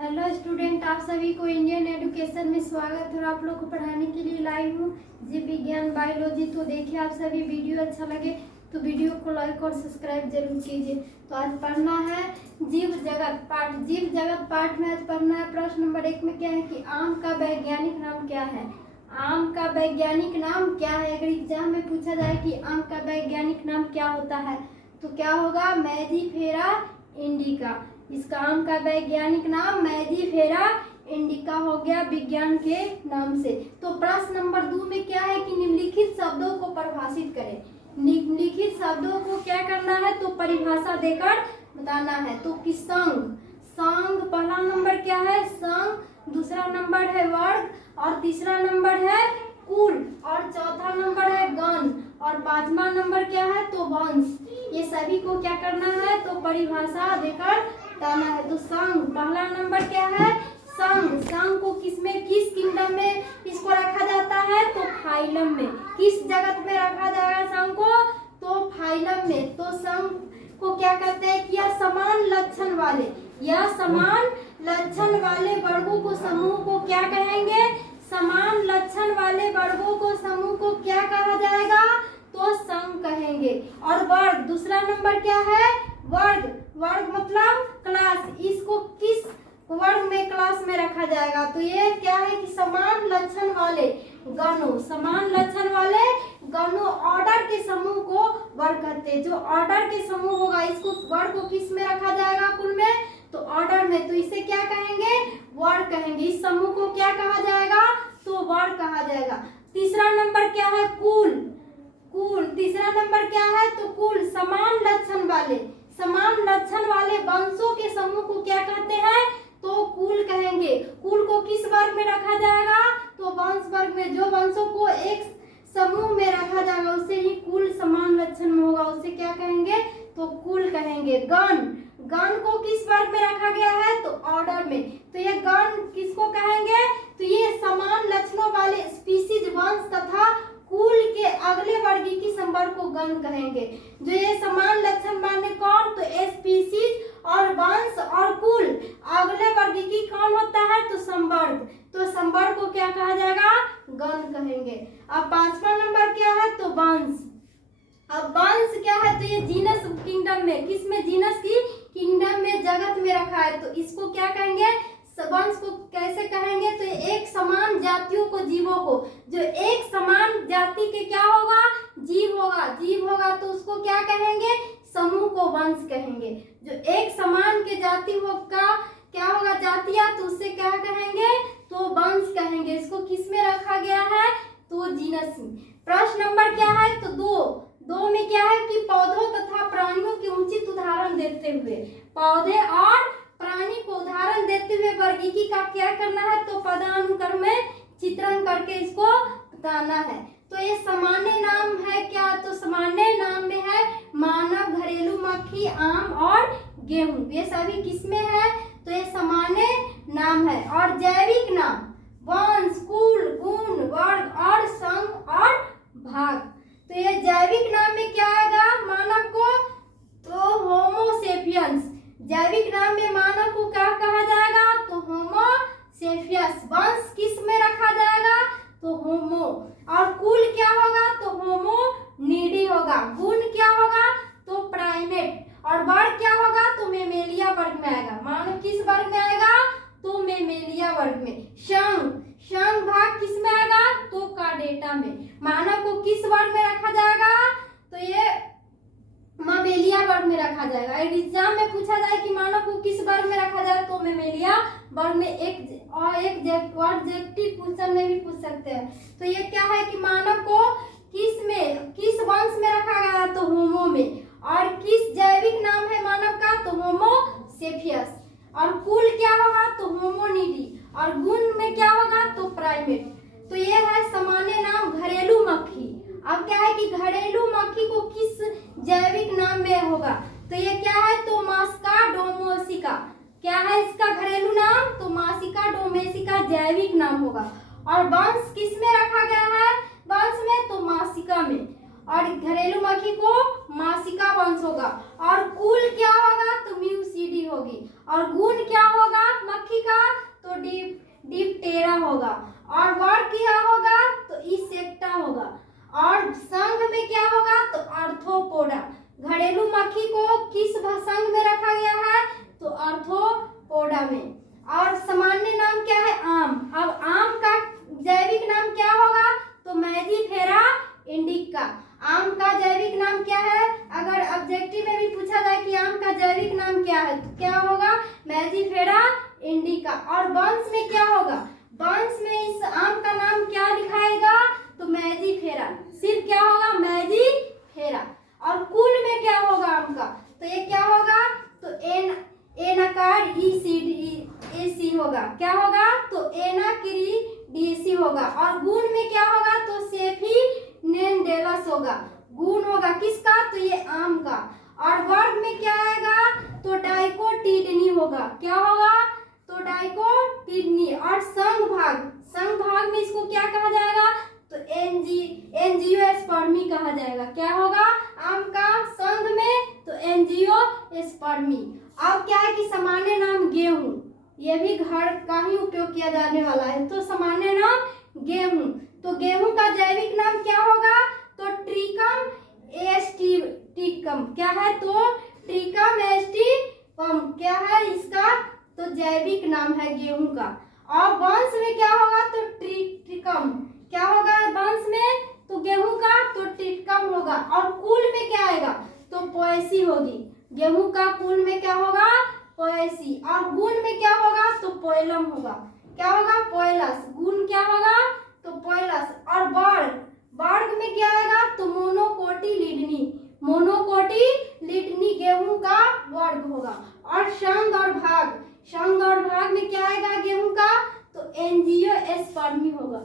Hello student, आप सभी को इंडियन एजुकेशन में स्वागत है और आप लोग को पढ़ाने के लिए लाइव हूँ जीव विज्ञान बायोलॉजी। तो देखिए, आप सभी वीडियो अच्छा लगे तो वीडियो को लाइक और सब्सक्राइब जरूर कीजिए। तो आज पढ़ना है जीव जगत पाठ। जीव जगत पाठ में आज पढ़ना है प्रश्न नंबर 1 में क्या है कि आम का वैज्ञानिक नाम क्या है। आम का वैज्ञानिक नाम क्या है। अगर एग्जाम में पूछा जाए कि आम का वैज्ञानिक नाम क्या होता है तो क्या होगा, मैजीफेरा इंडिका। इसका आम का वैज्ञानिक नाम मैजीफेरा इंडिका हो गया विज्ञान के नाम से। तो प्रश्न नंबर 2 में क्या है कि निम्नलिखित शब्दों को परिभाषित करें। निम्नलिखित शब्दों को क्या करना है तो परिभाषा देकर बताना है। तो कि संघ, संघ पहला नंबर क्या है संघ, दूसरा नंबर है वर्ग और तीसरा नंबर है कुल और चौथा नंबर है गण और पांचवा नंबर क्या है तो वंश। ये सभी को क्या करना है तो परिभाषा देकर बताना है। तो संघ पहला नंबर क्या है संघ। संघ को किसमें, किस किंगडम में इसको रखा जाता है तो फाइलम में। किस जगत में रखा जाएगा संघ को तो फाइलम में। तो संघ को क्या कहते हैं कि यह समान लक्षण वाले, यह समान लक्षण वाले वर्गों को समूह को क्या कहेंगे, समान लक्षण वाले वर्गों को समूह को क्या कहा जाएगा तो संघ कहेंगे। और वर्ग दूसरा नंबर क्या है वर्ग, वर्ग मतलब क्लास। इसको किस वर्ग में क्लास में रखा जाएगा तो ये क्या है कि समान लक्षण वाले गणों, समान लक्षण वाले गणों ऑर्डर के समूह को वर्ग कहते हैं। जो ऑर्डर के समूह होगा इसको वर्ग को किस में रखा जाएगा कुल में तो ऑर्डर में। तो इसे क्या कहेंगे वर्ग कहेंगे। इस समूह को क्या कहा जाएगा तो वर्ग कहा जाएगा। तीसरा नंबर क्या है कुल, कुल तीसरा नंबर क्या है तो कुल समान लक्षण वाले, समान लक्षण वाले वंशों के समूह को क्या कहते हैं तो कुल कहेंगे। कुल को किस वर्ग में रखा जाएगा तो वंश वर्ग में। जो वंशों को एक समूह में रखा जाएगा उससे ही कुल समान लक्षण में होगा, उसे क्या कहेंगे तो कुल कहेंगे। गण, गण को किस वर्ग में रखा गया है तो ऑर्डर में। तो ये गण किसको कहेंगे तो ये समान लक्षणों वाले स्पीसीज वंश तथा कुल के अगले वर्गीकी संवर्ग को गण कहेंगे। जो ये समान लक्षण माने कौन तो स्पीसीज और वंश और कुल, अगले वर्गीकी कौन होता है तो संवर्ग। तो संवर्ग को क्या कहा जाएगा गण कहेंगे। अब पांचवा नंबर क्या है तो वंश। अब वंश क्या है तो ये जीनस किंगडम में, किस में जीनस की किंगडम में जगत में रखा है तो इसको क्या कहेंगे वंश को कैसे कहेंगे तो एक समान जातियों को, जीवों को, जो एक समान जाति के क्या होगा जीव होगा, जीव होगा तो उसको क्या कहेंगे समूह को वंश कहेंगे। जो एक समान के जाति होगा क्या होगा जातियां तो उससे क्या कहेंगे तो वंश कहेंगे। इसको किस में रखा गया है तो जीनस में। प्रश्न नंबर क्या है तो 2 में क्या है कि पौधों तथा प्राणियों के उचित उदाहरण देते हुए, पौधे और प्राणी को उदाहरण देते हुए वर्गीकी का क्या करना है तो पदानुक्रम में चित्रण करके इसको बताना है। तो ये सामान्य नाम है क्या तो सामान्य नाम में है मानव, घरेलू मक्खी, आम और गेहूं। ये सभी किसमें है तो ये सामान्य नाम है। और जैविक नाम वंश, कुल, गुण, वर्ग और संघ और भाग। तो ये जैविक नाम में क्या आएगा मानव को तो होमोसेपियंस। जैविक नाम में मानव को क्या कहा जाएगा तो होमोसेपियंस। वंश किस में रखा जाएगा तो होमो। और कुल क्या होगा तो होमोनिडी होगा। गुण क्या होगा तो प्राइमेट। और वर्ग क्या होगा तो मेमेलिया वर्ग में आएगा। मानव किस वर्ग में आएगा तो मेमेलिया वर्ग में। संघ, संघ भाग किस में आएगा तो कार्डेटा में। मानव को किस वर्ग में रखा जाएगा तो ये मेमेलिया वर्ग में रखा जाएगा। एग्जाम में पूछा जाए कि मानव को किस वर्ग में रखा जाए तो मेमेलिया वर्ग में। एक क्वेश्चन में भी पूछ सकते हैं। तो ये क्या है कि मानव को किस में, किस वंश में रखा गया तो होमो में। और किस जैविक नाम है मानव का तो होमोसेपियस। और कुल क्या होगा तो होमोनिडी। और गुण में क्या होगा तो प्राइमेट। तो ये है सामान्य नाम घरेलू मक्खी। अब क्या है कि घरेलू मक्खी को किस जैविक नाम में होगा तो ये क्या है तो मास्का डोमेसिका। क्या है इसका घरेलू नाम तो मासिका डोमेसिका जैविक नाम होगा। और वंश किस में रखा गया है वंश में तो मासिका में। और घरेलू मक्खी को मासिका वंश होगा। और कुल क्या होगा तो म्यूसीडी होगी। और गुण क्या होगा मक्खी का पोडा में। और सामान्य नाम क्या है? आम। अब आम का जैविक नाम क्या होगा? तो मैजीफेरा इंडिका। आम का जैविक नाम क्या है? अगर ऑब्जेक्टिव में भी पूछा जाए कि आम का जैविक नाम क्या है तो क्या होगा? मैजीफेरा इंडिका। और वंश में क्या होगा? वंश में इस आम का नाम क्या लिखाएगा? तो मैजीफेरा, सिर्फ क्या होगा? मैजीफेरा। और कुल में क्या होगा आम का? तो ये क्या होगा? तो एनाकार एसी होगा। क्या होगा? तो एनाक्रीडिएसी होगा। और गुण में क्या होगा? तो सेफिनेंडेलस होगा। गुण होगा किसका? तो ये आम का। और वर्ग में क्या आएगा? तो डाइकोटिडनी होगा। क्या होगा? तो डाइकोटिडनी। और संघ भाग में इसको क्या कहा जाएगा? तो एंजियोस्पर्मी कहा जाएगा। क्या होगा? आम का संघ में तो एंजियोस्पर्मी। अब क्या है कि सामान्य नाम गेहूं, ये भी घर का ही उपयोग किया जाने वाला है। तो सामान्य नाम गेहूं, तो गेहूं का जैविक नाम क्या होगा? तो ट्रिकम एस्टिकम। क्या है? तो ट्रिकम एस्टिकम क्या है इसका? तो जैविक नाम है गेहूं का। और वंश में क्या होगा? तो ट्रिकम। क्या होगा वंश में? तो गेहूं का तो ट्रिकम होगा। और कुल में क्या आएगा? तो पोएसी होगी। गेहूं का कुल में क्या होगा? पोएसी। और गुण में क्या होगा? तो पोएलम होगा। क्या होगा? पोएलस। गुण क्या होगा? तो पोएलस। और वर्ग में क्या आएगा? तो मोनोकोटिलिडनी। मोनोकोटिलिडनी गेहूं का वर्ग होगा। और संघ और भाग में क्या आएगा गेहूं का? तो एंजियोस्पर्मी होगा।